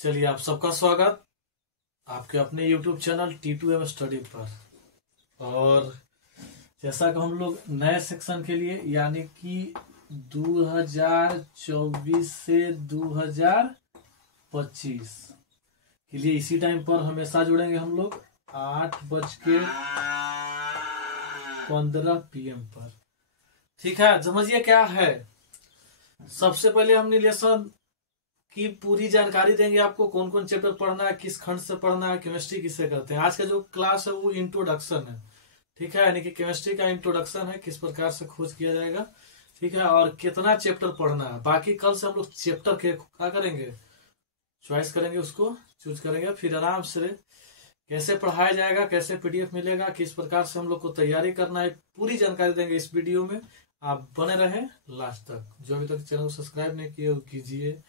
चलिए, आप सबका स्वागत आपके अपने YouTube चैनल T2M स्टडी पर। और जैसा कि हम लोग नए सेक्शन के लिए यानी कि 2024 से 2025 के लिए इसी टाइम पर हमेशा जुड़ेंगे हम लोग 8:15 PM पर। ठीक है, समझिए क्या है। सबसे पहले हमने लेसन की पूरी जानकारी देंगे आपको, कौन कौन चैप्टर पढ़ना है, किस खंड से पढ़ना है, केमिस्ट्री किससे करते हैं। आज का जो क्लास है वो इंट्रोडक्शन है। ठीक है, यानी कि केमिस्ट्री का इंट्रोडक्शन है, किस प्रकार से खोज किया जाएगा। ठीक है, और कितना चैप्टर पढ़ना है। बाकी कल से हम लोग चैप्टर के क्या करेंगे, चॉइस करेंगे, उसको चूज करेंगे, फिर आराम से कैसे पढ़ाया जाएगा, कैसे PDF मिलेगा, किस प्रकार से हम लोग को तैयारी करना है, पूरी जानकारी देंगे इस वीडियो में। आप बने रहें लास्ट तक। जो अभी तक चैनल को सब्सक्राइब नहीं किए वो कीजिए।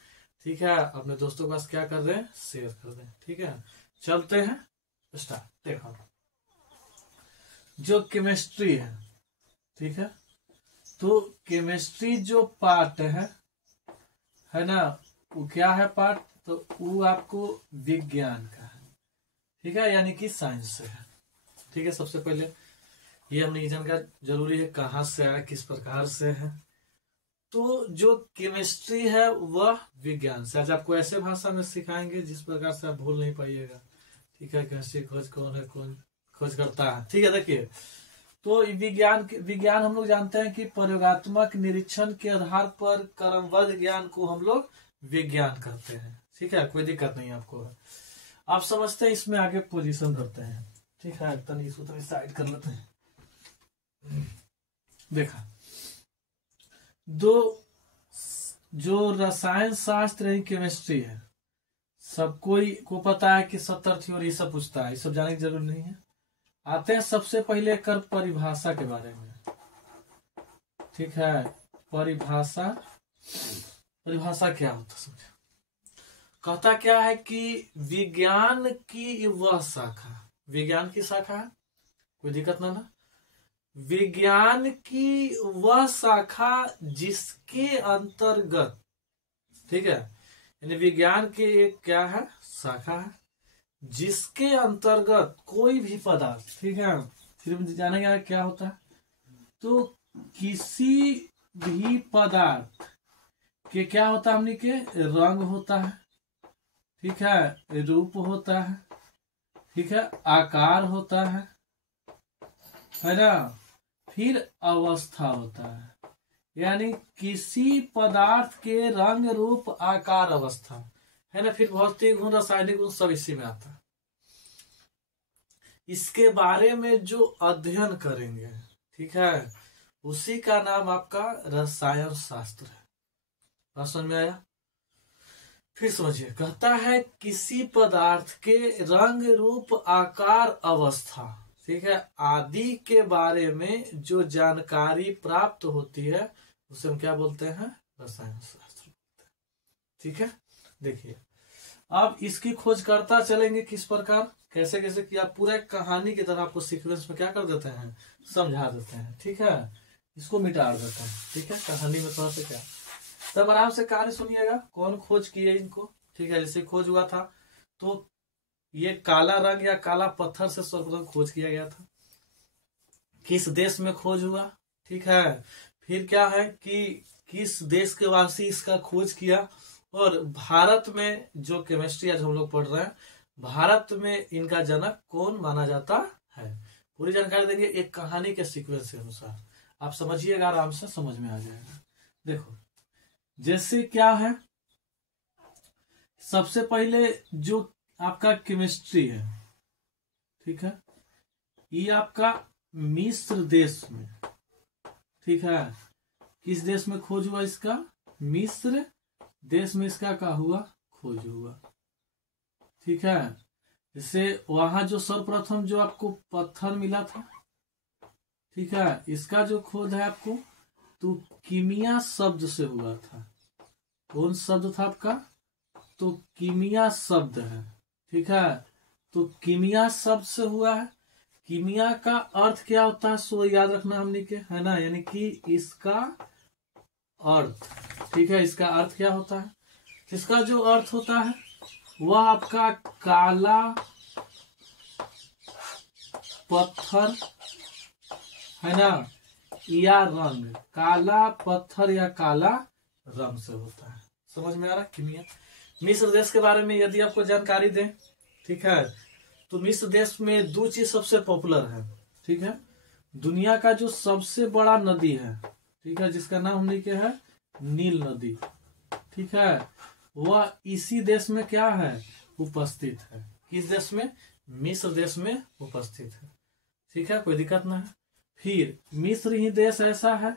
ठीक है, अपने दोस्तों के पास क्या कर दें, शेयर कर दें। ठीक है, चलते हैं स्टार्ट। देखो, जो केमिस्ट्री है, ठीक है, तो केमिस्ट्री जो पार्ट है ना, वो क्या है पार्ट, तो वो आपको विज्ञान का है। ठीक है, यानी कि साइंस से है। ठीक है, सबसे पहले ये हमने जानना जरूरी है कहाँ से आया, किस प्रकार से है। तो जो केमिस्ट्री है वह विज्ञान से। आज आपको ऐसे भाषा में सिखाएंगे जिस प्रकार से आप भूल नहीं पाइएगा। ठीक है, केमिस्ट्री खोज कौन है, कौन खोज करता है। ठीक है, देखिए, तो विज्ञान हम लोग जानते हैं कि प्रयोगात्मक निरीक्षण के आधार पर क्रमबद्ध ज्ञान को हम लोग विज्ञान करते हैं। ठीक है, कोई दिक्कत नहीं आपको। आप समझते हैं, इसमें आगे पोजीशन करते हैं। ठीक है, तनी इसको तनी साइड कर लेते हैं। देखा, दो जो रसायन शास्त्र यानी केमिस्ट्री है, सब कोई को पता है कि 70 थ्योरी सब पूछता है, ये सब जानने की जरूरत नहीं है। आते हैं सबसे पहले कर परिभाषा के बारे में। ठीक है, परिभाषा क्या होता समझे। कहता क्या है कि विज्ञान की वह शाखा, विज्ञान की शाखा है, कोई दिक्कत ना। विज्ञान की वह शाखा जिसके अंतर्गत, ठीक है, यानी विज्ञान की एक क्या है, शाखा है, जिसके अंतर्गत कोई भी पदार्थ, ठीक है, फिर हम जानेंगे क्या होता है। तो किसी भी पदार्थ के क्या होता है, हमने के रंग होता है, ठीक है, रूप होता है, ठीक है, आकार होता है ना, फिर अवस्था होता है। यानी किसी पदार्थ के रंग, रूप, आकार, अवस्था है ना, फिर भौतिक गुण, रासायनिक गुण सब इसी में आता है। इसके बारे में जो अध्ययन करेंगे, ठीक है, उसी का नाम आपका रसायन शास्त्र है। बात समझ में आया? फिर समझिए, कहता है किसी पदार्थ के रंग, रूप, आकार, अवस्था, ठीक है, आदि के बारे में जो जानकारी प्राप्त होती है उसे हम क्या बोलते हैं, रसायन शास्त्र बोलते हैं। ठीक है, देखिए, अब इसकी खोज करता चलेंगे किस प्रकार, कैसे कैसे किया, पूरा एक कहानी की तरह आपको सीक्वेंस में क्या कर देते हैं, समझा देते हैं। ठीक है, इसको मिटा देते हैं। ठीक है, कहानी में थोड़ा सा क्या, तब आराम से कहानी सुनिएगा। कौन खोज किए इनको, ठीक है, जैसे खोज हुआ था तो ये काला रंग या काला पत्थर से सर्वप्रथम खोज किया गया था। किस देश में खोज हुआ, ठीक है, फिर क्या है कि किस देश के वासी इसका खोज किया, और भारत में जो केमिस्ट्री आज हम लोग पढ़ रहे हैं, भारत में इनका जनक कौन माना जाता है। पूरी जानकारी देंगे एक कहानी के सीक्वेंस के अनुसार। आप समझिएगा, आराम से समझ में आ जाएगा। देखो, जैसे क्या है, सबसे पहले जो आपका केमिस्ट्री है, ठीक है, ये आपका मिस्र देश में, ठीक है, किस देश में खोज हुआ इसका, मिस्र देश में इसका क्या हुआ, खोज हुआ। ठीक है, जैसे वहां जो सर्वप्रथम जो आपको पत्थर मिला था, ठीक है, इसका जो खोज है आपको तो कीमिया शब्द से हुआ था। कौन शब्द था आपका, तो कीमिया शब्द है। ठीक है, तो कीमिया शब्द से हुआ है। कीमिया का अर्थ क्या होता है, सो याद रखना हमने के, है ना, यानी कि इसका अर्थ, ठीक है, इसका अर्थ क्या होता है, इसका जो अर्थ होता है वह आपका काला पत्थर है ना, या रंग, काला पत्थर या काला रंग से होता है। समझ में आ रहा किमिया। मिस्र देश के बारे में यदि आपको जानकारी दें, ठीक है, तो मिस्र देश में दो चीज सबसे पॉपुलर है, ठीक है। दुनिया का जो सबसे बड़ा नदी है, ठीक है, जिसका नाम हमने क्या है, नील नदी, ठीक है, वह इसी देश में क्या है, उपस्थित है। किस देश में, मिस्र देश में उपस्थित है, ठीक है, कोई दिक्कत ना है। फिर मिस्र ही देश ऐसा है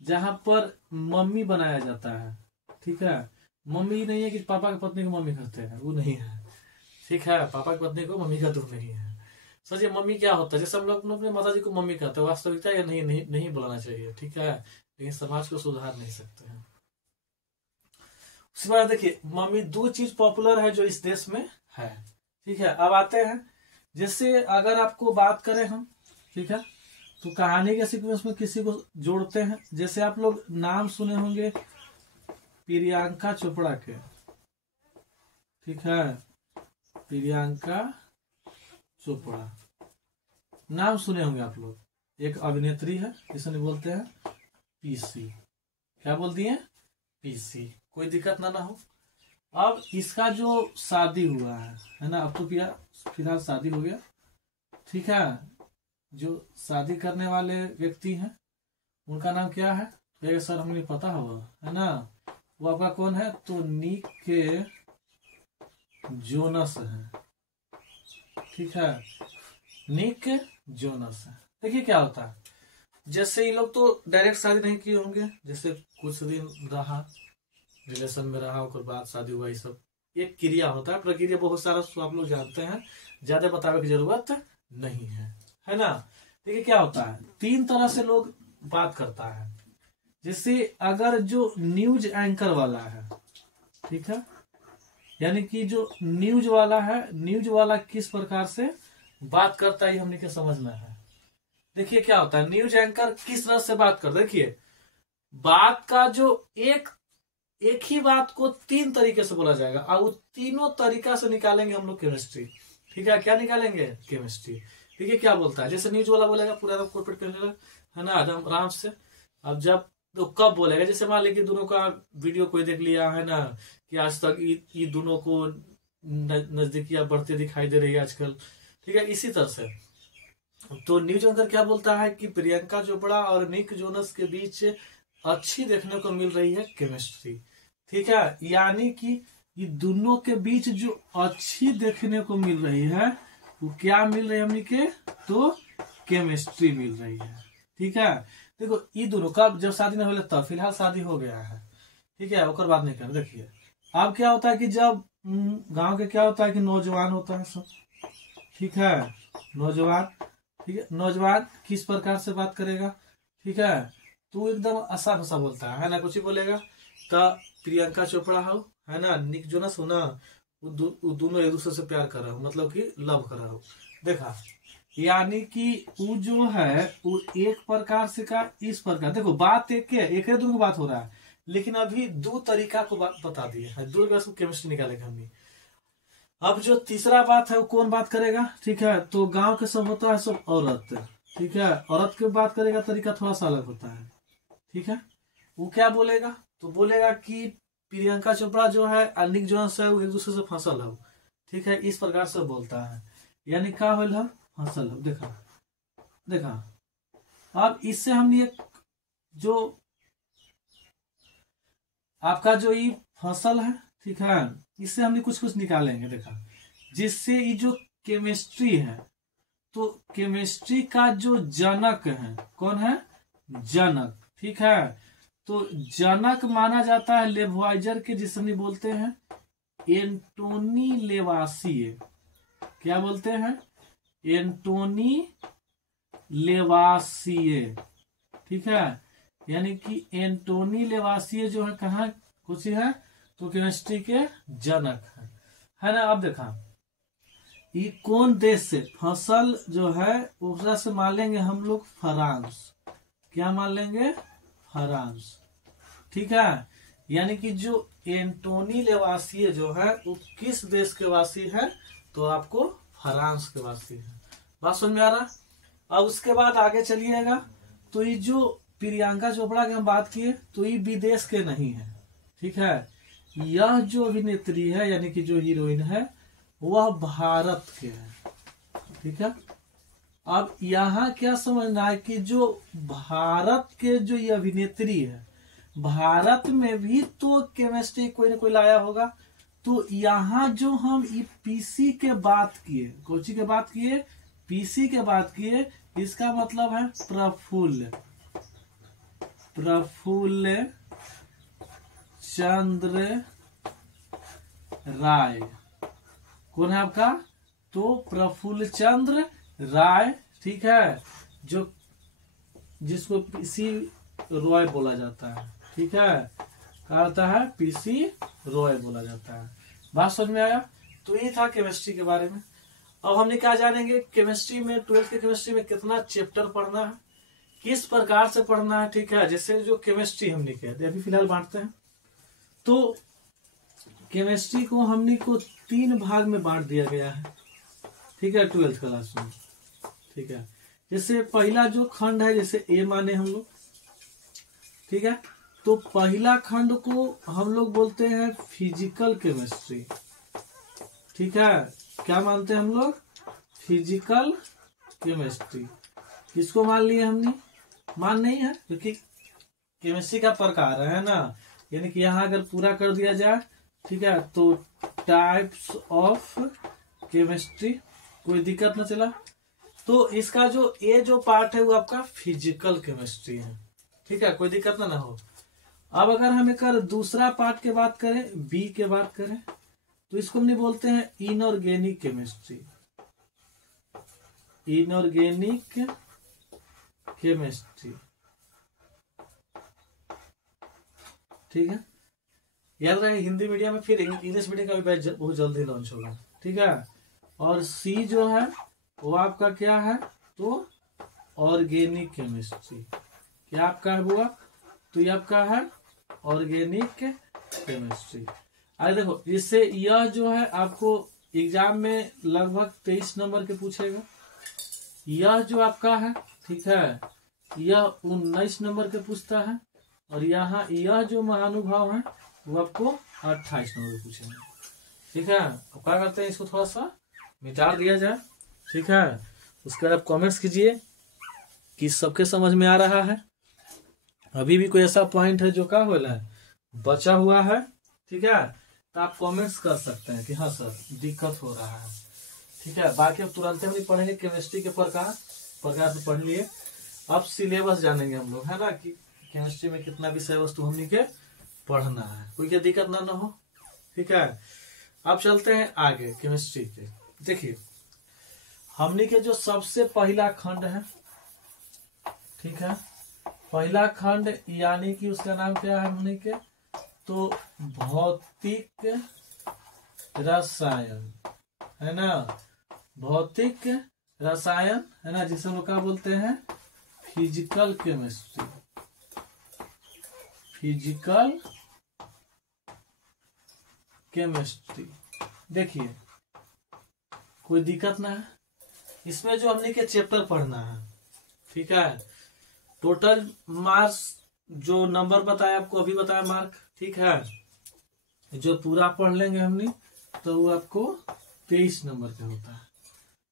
जहां पर मम्मी बनाया जाता है, ठीक है। मम्मी नहीं है कि पापा की पत्नी को मम्मी कहते हैं, वो नहीं है, ठीक है। पापा की पत्नी को मम्मी का दुख नहीं है। सोचिए मम्मी क्या होता है, जैसे हम लोग अपने माता जी को मम्मी कहते हैं, वास्तविकता या नहीं, नहीं नहीं बुलाना चाहिए, ठीक है, लेकिन समाज को सुधार नहीं सकते हैं। उसके बाद देखिए मम्मी, दो चीज पॉपुलर है जो इस देश में है, ठीक है। अब आते हैं, जैसे अगर आपको बात करें हम, ठीक है, तो कहानी के सीक्वेंस में किसी को जोड़ते हैं। जैसे आप लोग नाम सुने होंगे प्रियंका चोपड़ा के, ठीक है, प्रियंका चोपड़ा नाम सुने होंगे आप लोग। एक अभिनेत्री है जिसे बोलते हैं पीसी। क्या बोलती है, पीसी। कोई दिक्कत ना हो। अब इसका जो शादी हुआ है ना, अब तो फिलहाल शादी हो गया, ठीक है। जो शादी करने वाले व्यक्ति हैं उनका नाम क्या है, तो सर हमें पता होगा, है ना, वो आपका कौन है, तो निक के जोनस है, ठीक है, निक जोनस है। देखिए क्या होता है, जैसे ये लोग तो डायरेक्ट शादी नहीं किए होंगे, जैसे कुछ दिन रहा रिलेशन में रहा, उसके बाद शादी हुआ, ये सब एक क्रिया होता है, प्रक्रिया बहुत सारा आप लोग जानते हैं, ज्यादा बताने की जरूरत नहीं है ना। देखिए क्या होता है, तीन तरह से लोग बात करता है। जैसे अगर जो न्यूज एंकर वाला है, ठीक है, यानी कि जो न्यूज वाला है, न्यूज वाला किस प्रकार से बात करता है हमने क्या समझना है। देखिए क्या होता है, न्यूज एंकर किस तरह से बात कर, देखिए बात का जो एक ही बात को तीन तरीके से बोला जाएगा, और वो तीनों तरीका से निकालेंगे हम लोग केमिस्ट्री, ठीक है। क्या निकालेंगे, केमिस्ट्री। देखिए क्या बोलता है, जैसे न्यूज वाला बोलेगा पूरा कोट कर है ना, आराम से। अब जब तो कब बोलेगा, जैसे मान लीजिए दोनों का वीडियो कोई देख लिया है ना, कि आज तक ये दोनों को नजदीकियां बढ़ते दिखाई दे रही है आजकल, ठीक है, इसी तरह से। तो न्यूज एंकर क्या बोलता है कि प्रियंका चोपड़ा और निक जोनस के बीच अच्छी देखने को मिल रही है केमिस्ट्री, ठीक है। यानी कि ये दोनों के बीच जो अच्छी देखने को मिल रही है वो क्या मिल रही है हमने के, तो केमिस्ट्री मिल रही है, ठीक है। देखो ये दोनों का जब शादी नहीं हो तब, फिलहाल शादी हो गया है, ठीक है, ओकर बात नहीं कर। देखिए अब क्या होता है कि जब गांव के क्या होता है कि नौजवान होता है सब, ठीक है, नौजवान, ठीक है, नौजवान किस प्रकार से बात करेगा, ठीक है, तो एकदम आसान भाषा बोलता है ना, कुछ ही बोलेगा। तो प्रियंका चोपड़ा हो, है ना, निक जोनस हो ना, वो दोनों एक दूसरे से प्यार कर रहा हो, मतलब कि लव कर रहा हो। देखा, यानी कि वो जो है वो एक प्रकार से का इस प्रकार, देखो बात एक ही दोनों की बात हो रहा है, लेकिन अभी दो तरीका को बता दिए है, दो केमिस्ट्री निकालेगा हमने। अब जो तीसरा बात है वो कौन बात करेगा, ठीक है, तो गांव के सब होता है सब औरत, ठीक है, औरत की बात करेगा तरीका थोड़ा सा अलग होता है, ठीक है। वो क्या बोलेगा, तो बोलेगा कि प्रियंका चोपड़ा जो है और निक जोनस है वो एक दूसरे से फसल हो, ठीक है, इस प्रकार से बोलता है, यानी क्या होल है, फसल हो। देखा अब इससे हमने एक जो आपका जो ये फसल है, ठीक है, इससे हमने कुछ निकालेंगे। देखा, जिससे ये जो केमिस्ट्री है, तो केमिस्ट्री का जो जनक है कौन है, जनक, ठीक है, तो जनक माना जाता है लेवॉइजर के, जिसे हम बोलते हैं एंटोनी लेवासिए। क्या बोलते हैं, एंटोनी लेवासिए, ठीक है, यानी कि एंटोनी लेवासिए जो है कहाँ कुछ है, तो केमिस्ट्री के जनक है ना। अब देखा ये कौन देश से, फसल जो है उसका से मान लेंगे हम लोग फ्रांस। क्या मान लेंगे, फ्रांस, ठीक है, यानी कि जो एंटोनी लेवासिए जो है वो किस देश के वासी है, तो आपको फ्रांस के वासी है। बात समझ में आ रहा। अब उसके बाद आगे चलिएगा, तो ये जो प्रियंका चोपड़ा की हम बात किए तो ये विदेश के नहीं है, ठीक है। यह जो अभिनेत्री है यानी कि जो हीरोइन है वह भारत के है, ठीक है। अब यहाँ क्या समझना है कि जो भारत के जो ये अभिनेत्री है, भारत में भी तो केमिस्ट्री कोई ना कोई लाया होगा। तो यहाँ जो हम पीसी के बात किए, कोची के बात किए, पीसी के बात किए, इसका मतलब है प्रफुल्ल चंद्र राय। कौन है आपका, तो प्रफुल्ल चंद्र राय, ठीक है, जो जिसको पीसी रॉय बोला जाता है, ठीक है, कहा जाता है पीसी रॉय बोला जाता है। बात समझ में आया। तो ये था केमिस्ट्री के बारे में। अब हमने क्या जानेंगे, केमिस्ट्री में 12th के केमिस्ट्री में कितना चैप्टर पढ़ना है, किस प्रकार से पढ़ना है, ठीक है। जैसे जो केमिस्ट्री हमने कहते अभी फिलहाल बांटते हैं, तो केमिस्ट्री को हमने को 3 भाग में बांट दिया गया है, ठीक है, 12th क्लास में, ठीक है। जैसे पहला जो खंड है, जैसे ए माने हम लोग, ठीक है, तो पहला खंड को हम लोग बोलते हैं फिजिकल केमिस्ट्री, ठीक है। क्या मानते हैं हम लोग, फिजिकल केमिस्ट्री। किसको मान लिए हमने, मान नहीं है, क्योंकि केमिस्ट्री का प्रकार है ना, यानी कि यहाँ अगर पूरा कर दिया जाए, ठीक है, तो टाइप्स ऑफ केमिस्ट्री, कोई दिक्कत ना चला। तो इसका जो ए जो पार्ट है वो आपका फिजिकल केमिस्ट्री है, ठीक है, कोई दिक्कत ना हो। अब अगर हम एक दूसरा पार्ट के बात करें, बी के बात करें, तो इसको हमने बोलते हैं इनऑर्गेनिक केमिस्ट्री, इनऑर्गेनिक केमिस्ट्री, ठीक है। याद रहे हिंदी मीडियम में, फिर इंग्लिश मीडियम का भी बैच बहुत जल्दी लॉन्च होगा, ठीक है। और सी जो है वो आपका क्या है, तो ऑर्गेनिक केमिस्ट्री। क्या आपका है हुआ, तो ये आपका है ऑर्गेनिक केमिस्ट्री। आगे देखो, इससे यह जो है आपको एग्जाम में लगभग 23 नंबर के पूछेगा। यह जो आपका है, ठीक है, यह 19 नंबर के पूछता है। और यहाँ यह जो महानुभाव है वो आपको 28 नंबर के पूछेंगे, ठीक है। अब क्या करते हैं, इसको थोड़ा सा मिटा दिया जाए, ठीक है। उसके बाद आप कमेंट्स कीजिए कि सबके समझ में आ रहा है। अभी भी कोई ऐसा पॉइंट है जो क्या हो रहा है, बचा हुआ है, ठीक है, तो आप कमेंट्स कर सकते हैं कि हाँ सर दिक्कत हो रहा है, ठीक है। बाकी अब तुरंत हम पढ़ेंगे केमिस्ट्री के प्रकार से पढ़ लिए। अब सिलेबस जानेंगे हम लोग, है ना, कि केमिस्ट्री में कितना विषय वस्तु हमने के पढ़ना है, कोई क्या दिक्कत ना हो, ठीक है। अब चलते हैं आगे केमिस्ट्री के। देखिए हमने के जो सबसे पहला खंड है, ठीक है, पहला खंड यानी कि उसका नाम क्या है हमने के, तो भौतिक रसायन, है ना, भौतिक रसायन, है ना, जिसे हम लोग क्या बोलते हैं, फिजिकल केमिस्ट्री, फिजिकल केमिस्ट्री। देखिए कोई दिक्कत ना है, इसमें जो हमने के चैप्टर पढ़ना है, ठीक है, टोटल मार्क्स जो नंबर बताया आपको अभी बताया मार्क, ठीक है, जो पूरा पढ़ लेंगे हमने तो वो आपको 23 नंबर का होता है,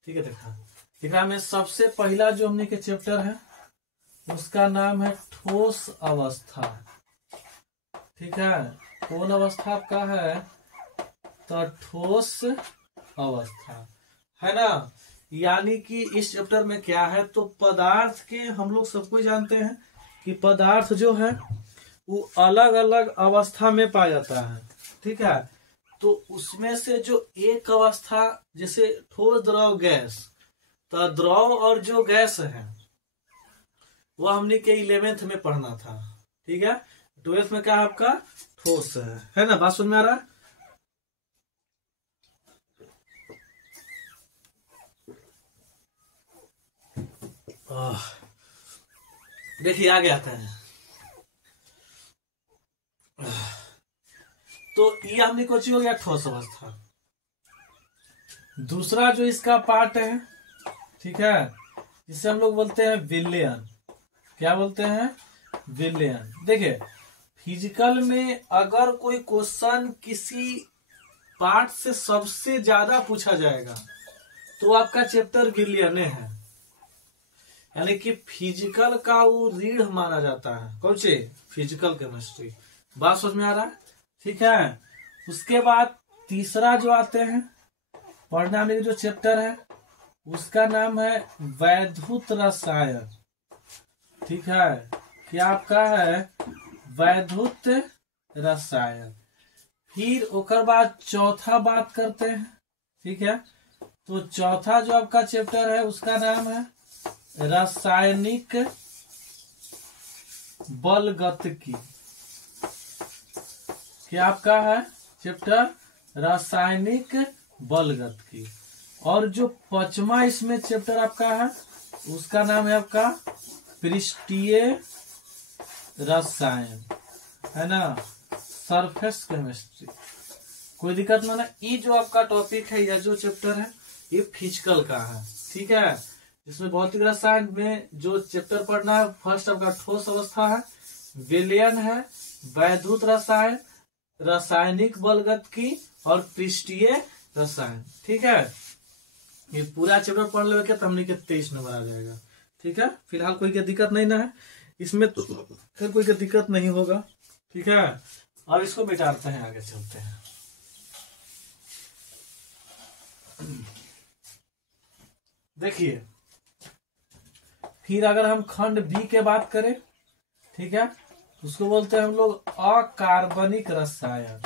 ठीक है। देखा में सबसे पहला जो हमने के चैप्टर है उसका नाम है ठोस अवस्था, ठीक है। कौन अवस्था आपका है, तो ठोस अवस्था, है ना। यानी कि इस चैप्टर में क्या है, तो पदार्थ के हम लोग सबको जानते हैं कि पदार्थ जो है वो अलग अलग अवस्था में पाया जाता है, ठीक है। तो उसमें से जो एक अवस्था, जैसे ठोस द्रव गैस, तो द्रव और जो गैस है वो हमने के 11th में पढ़ना था, ठीक है। 12th में क्या है आपका, ठोस है ना। बात सुन में आ रहा है। देखिए आगे आता है, तो ये हमने कोची हो गया ठोस अवस्था। दूसरा जो इसका पार्ट है, ठीक है, जिसे हम लोग बोलते हैं विलयन। क्या बोलते हैं? विलयन। देखिए फिजिकल में अगर कोई क्वेश्चन किसी पार्ट से सबसे ज्यादा पूछा जाएगा तो आपका चैप्टर विलयन है, यानी कि फिजिकल का वो रीढ़ माना जाता है। कौन से? Physical chemistry. बात समझ में आ रहा है? ठीक है। उसके बाद तीसरा जो आते हैं पढ़ना में जो चैप्टर है उसका नाम है वैद्युत रसायन। ठीक है, क्या आपका है? वैद्युत रसायन। फिर ओकर बाद चौथा बात करते हैं, ठीक है। तो चौथा जो आपका चैप्टर है उसका नाम है रासायनिक बलगतिकी। क्या आपका है चैप्टर? रासायनिक बलगतिकी। और जो पांचवा इसमें चैप्टर आपका है उसका नाम है आपका पृष्ठीय रसायन, है ना, सरफेस केमिस्ट्री। कोई दिक्कत ना? ये जो आपका टॉपिक है या जो चैप्टर है ये फिजिकल का है, ठीक है। इसमें भौतिक रसायन में जो चैप्टर पढ़ना है, फर्स्ट आपका ठोस अवस्था है, विलयन है, वैद्युत रसायन, रासायनिक बलगतिकी और पृष्ठीय रसायन। ठीक है, ये पूरा चैप्टर पढ़ लेके तो हमने के 23 नंबर आ जाएगा। ठीक है, फिलहाल कोई की दिक्कत नहीं ना है इसमें, तो फिर कोई की दिक्कत नहीं होगा। ठीक है, अब इसको मिटाते हैं, आगे चलते हैं। देखिए फिर अगर हम खंड बी के बात करें, ठीक है, उसको बोलते हैं हम लोग अकार्बनिक रसायन।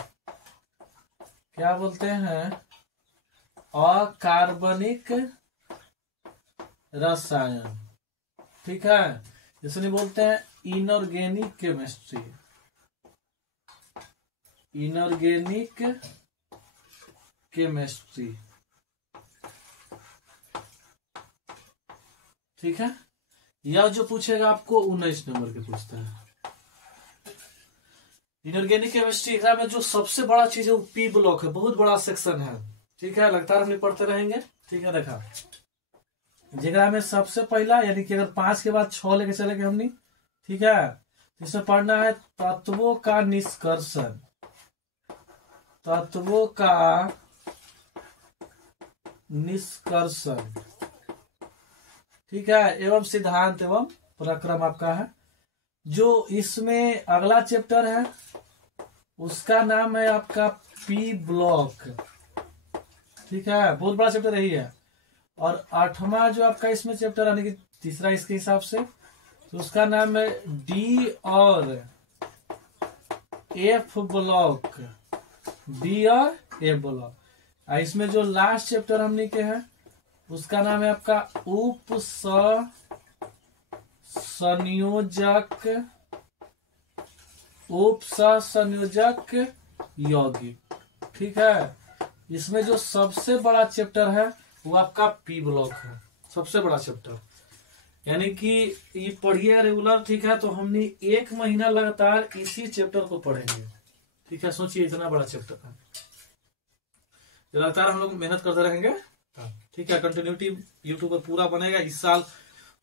क्या बोलते हैं? अकार्बनिक रसायन। ठीक है, जैसे नहीं बोलते हैं इनऑर्गेनिक केमिस्ट्री। इनऑर्गेनिक केमिस्ट्री, ठीक है। यह जो पूछेगा आपको 19 नंबर के पूछता है। इनऑर्गेनिक केमिस्ट्री में जो सबसे बड़ा चीज है वो पी ब्लॉक है, बहुत बड़ा सेक्शन है। ठीक है, लगातार हम पढ़ते रहेंगे। ठीक है, देखा जेकरा में सबसे पहला, यानी कि अगर 5 के बाद 6 लेके चलेंगे हमने, ठीक है, इसमें पढ़ना है तत्वों का निष्कर्षण। तत्वों का निष्कर्षण, ठीक है, एवं सिद्धांत एवं प्रक्रम आपका है। जो इसमें अगला चैप्टर है उसका नाम है आपका पी ब्लॉक। ठीक है, बहुत बड़ा चैप्टर यही है। और 8वां जो आपका इसमें चैप्टर यानी कि तीसरा इसके हिसाब से, तो उसका नाम है डी और एफ ब्लॉक। डी और एफ ब्लॉक। इसमें जो लास्ट चैप्टर हमने के है उसका नाम है आपका उप संयोजक, उप संयोजक यौगिक। ठीक है, इसमें जो सबसे बड़ा चैप्टर है वो आपका पी ब्लॉक है, सबसे बड़ा चैप्टर। यानी कि ये पढ़िए रेगुलर, ठीक है, तो हमने 1 महीना लगातार इसी चैप्टर को पढ़ेंगे। ठीक है, सोचिए इतना बड़ा चैप्टर है, लगातार हम लोग मेहनत करते रहेंगे। ठीक है, कंटिन्यूटी यूट्यूब पर पूरा बनेगा। इस साल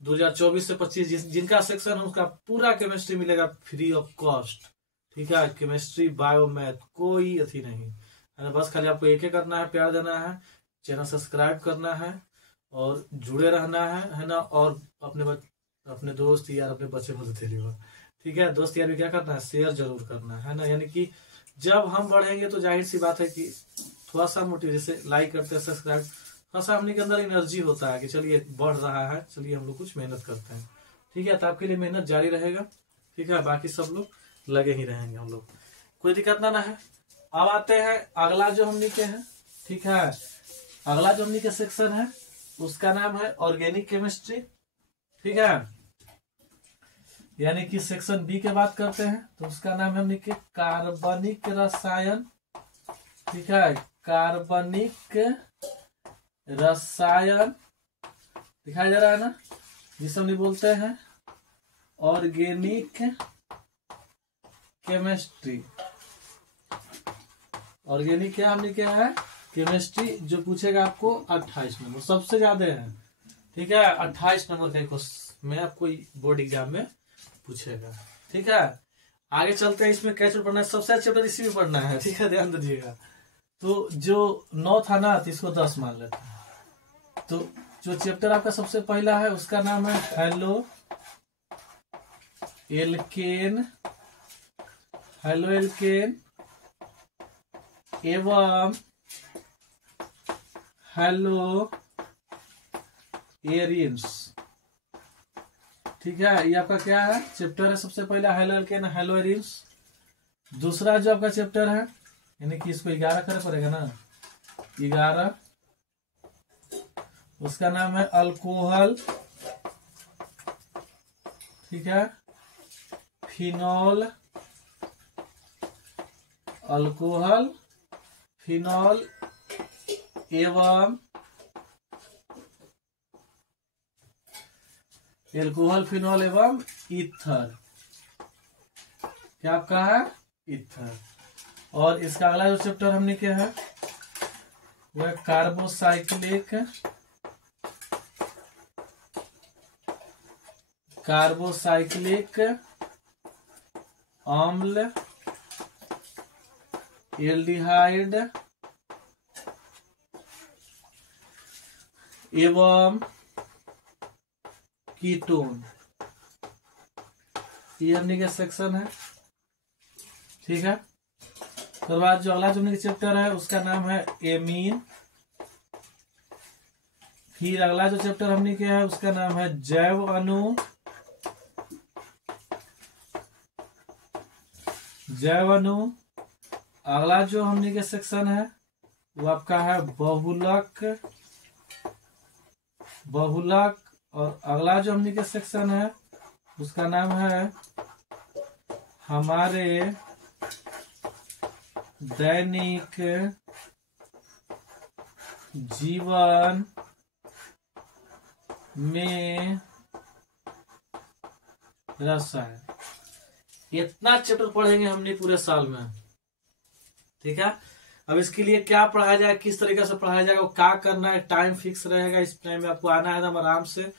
2024 से 25 जिनका सेक्शन है उसका पूरा केमिस्ट्री मिलेगा फ्री ऑफ कॉस्ट। ठीक है, केमिस्ट्री, बायो, मैथ, कोई अथी नहीं है। बस खाली आपको एक करना है, प्यार देना है, चैनल सब्सक्राइब करना है और जुड़े रहना है ना। और अपने दोस्त यार, अपने बच्चे को देते रहिएगा। ठीक है, दोस्त यार भी क्या करना है, शेयर जरूर करना है ना। यानी कि जब हम बढ़ेंगे तो जाहिर सी बात है कि थोड़ा सा मोटिव, जैसे लाइक करते हैं, सब्सक्राइब, थोड़ा सा हमने के अंदर एनर्जी होता है कि चलिए बढ़ रहा है, चलिए हम लोग कुछ मेहनत करते हैं। ठीक है, तो आपके लिए मेहनत जारी रहेगा। ठीक है, बाकी सब लोग लगे ही रहेंगे हम लोग, कोई दिक्कत ना है। अब आते हैं अगला जो हमने के है। ठीक है, अगला जो हमने के सेक्शन है उसका नाम है ऑर्गेनिक केमिस्ट्री। ठीक है, यानी कि सेक्शन बी के बात करते हैं तो उसका नाम है हमने के कार्बनिक रसायन। ठीक है, कार्बनिक रसायन दिखाई दे रहा है ना, जिसे हम बोलते हैं ऑर्गेनिक केमिस्ट्री। ऑर्गेनिक क्या हमने क्या है, केमिस्ट्री, जो पूछेगा आपको 28 नंबर, सबसे ज्यादा है। ठीक है, 28 नंबर का क्वेश्चन में आपको बोर्ड एग्जाम में पूछेगा। ठीक है, आगे चलते हैं। इसमें क्या चैप्टर पढ़ना है, सबसे अच्छा चैप्टर इसी में पढ़ना है। ठीक है, ध्यान दीजिएगा। तो जो 9 था ना, तो इसको 10 मान लेते हैं। तो जो चैप्टर आपका सबसे पहला है उसका नाम है हेलो एल्केन, हेलो एल्केन एवं हेलो एरिन्स। ठीक है, ये आपका क्या है, चैप्टर है सबसे पहला हेलो एल्केन हेलो एरिन्स। दूसरा जो आपका चैप्टर है, यानी कि इसको 11 करना पड़ेगा ना, 11, उसका नाम है अल्कोहल। ठीक है, फिनॉल, अल्कोहल, फिनॉल एवं एल्कोहल, फिनॉल एवं ईथर। क्या आपका है, ईथर। और इसका अगला जो चैप्टर हमने क्या है वह कार्बोसाइक्लिक, कार्बोसाइक्लिक अम्ल, एल्डिहाइड एवं कीटोन। ये हमने का सेक्शन है। ठीक है, तो बाद जो अगला जो चैप्टर है उसका नाम है एमीन। फिर अगला जो चैप्टर हमने किया है उसका नाम है जैव अणु, जैव अणु। अगला जो हमने के सेक्शन है वो आपका है बहुलक, बहुलक। और अगला जो हमने के सेक्शन है उसका नाम है हमारे दैनिक जीवन में रसायन। इतना चैप्टर पढ़ेंगे हमने पूरे साल में। ठीक है, अब इसके लिए क्या पढ़ाया जाए, किस तरीके से पढ़ाया जाएगा, क्या करना है, टाइम फिक्स रहेगा। इस टाइम में आपको आना है एकदम आराम से।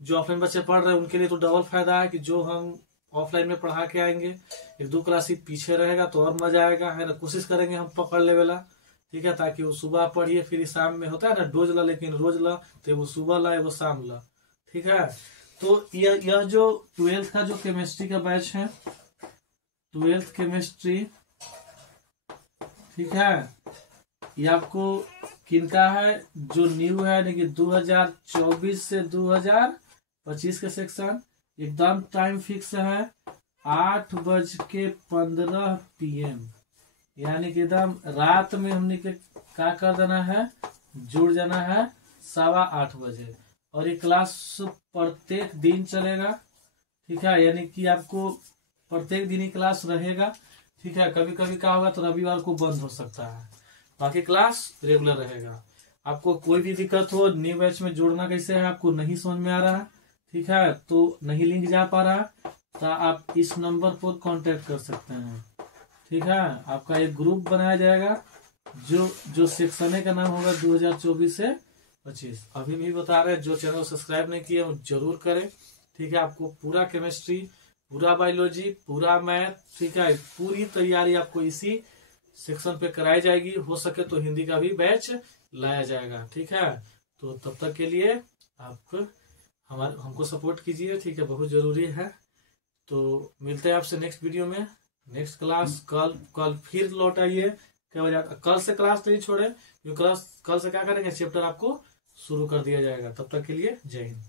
जो ऑफलाइन बच्चे पढ़ रहे हैं उनके लिए तो डबल फायदा है कि जो हम ऑफलाइन में पढ़ा के आएंगे, 1-2 क्लास ही पीछे रहेगा तो और मजा आएगा, है ना। कोशिश करेंगे हम पकड़ ले वाला। ठीक है, ताकि वो सुबह पढ़िए फिर शाम में होता है ना डोज ला, लेकिन रोज ला तो वो सुबह ला वो शाम ला। ठीक है, तो यह जो 12th का जो केमिस्ट्री का बैच है, 12th केमिस्ट्री, ठीक है, ये आपको किनका है, जो न्यू है, यानी कि 2024 से 2025 के सेक्शन। एकदम टाइम फिक्स है 8:15 PM, यानी कि एकदम रात में हमने के क्या कर देना है, जुड़ जाना है 8:15 बजे। और ये क्लास प्रत्येक दिन चलेगा। ठीक है, यानी कि आपको प्रत्येक दिन ही क्लास रहेगा। ठीक है, कभी कभी क्या होगा तो रविवार को बंद हो सकता है, बाकी क्लास रेगुलर रहेगा। आपको कोई भी दिक्कत हो, न्यू बैच में जोड़ना कैसे है आपको नहीं समझ में आ रहा है, ठीक है, तो नहीं लिंक जा पा रहा, तो आप इस नंबर पर कांटेक्ट कर सकते हैं। ठीक है, आपका एक ग्रुप बनाया जाएगा जो सेक्शन का नाम होगा 2024 से 25। अभी भी बता रहे हैं, जो चैनल सब्सक्राइब नहीं किए वो जरूर करें। ठीक है, आपको पूरा केमिस्ट्री, पूरा बायोलॉजी, पूरा मैथ, ठीक है, पूरी तैयारी आपको इसी सेक्शन पे कराई जाएगी। हो सके तो हिंदी का भी बैच लाया जाएगा। ठीक है, तो तब तक के लिए आप हमको सपोर्ट कीजिए। ठीक है, बहुत जरूरी है। तो मिलते हैं आपसे नेक्स्ट वीडियो में, नेक्स्ट क्लास। कल फिर लौट आइए। क्या बजे? कल से क्लास नहीं छोड़े, क्योंकि कल से क्या करेंगे, चैप्टर आपको शुरू कर दिया जाएगा। तब तक के लिए जय हिंद।